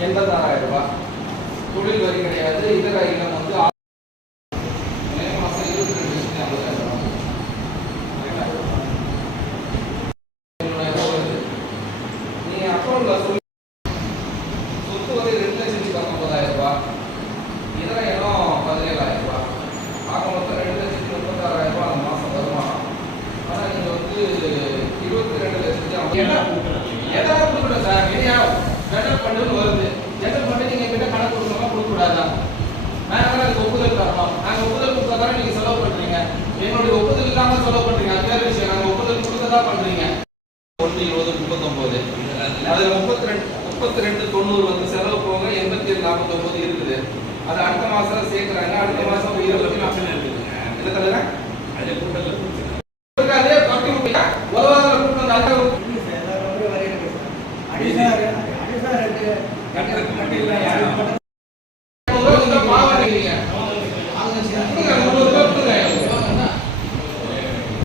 86,000 ரூபாய். தொழில் வரி கிடையாது. இதர இனம் வந்து மே மாசம் 22,50,000 ரூபாய். நீ அக்கௌண்ட்ல சொல்லி சொத்து வரி 2,19,000 ரூபாய். இதர இனம் 17,000 ரூபாய். ஆக மொத்தம் 2,36,000 ரூபாய் அந்த மாசம் வருமானம். ஆனா நீங்க வந்து 22,50,000 எதாவது கொடுக்கணும் சார். ஜெனரல் ஃபண்டுன்னு வருது. ஜெனரல் ஃபண்டு நீங்க கிட்ட கணக்கு கொடுக்கணுமா கொடுக்க கூடாதா? நாங்க அதுக்கு ஒப்புதல் தரணும். நாங்க ஒப்புதல் கொடுத்தா தானே நீங்க செலவு பண்றீங்க. எங்களுடைய ஒப்புதல் இல்லாம செலவு பண்றீங்க. அது வேற விஷயம். நாங்க ஒப்புதல் கொடுத்ததா பண்றீங்க. 1,20,39 அதுல 32,90 வந்து செலவு போக 87,49 இருக்குது. அது அடுத்த மாசம் சேர்க்கறாங்க. அடுத்த மாசம் 20 ஆப்ஷன் இருக்குதுங்க. என்ன தரல? அதே கூட்டல்ல கொடுத்துருங்க. அதே பாக்கி ரூபாய் உலவாத கூட்டம் நல்ல அடிசார் கட்டறதுக்கு மட்டும் இல்ல.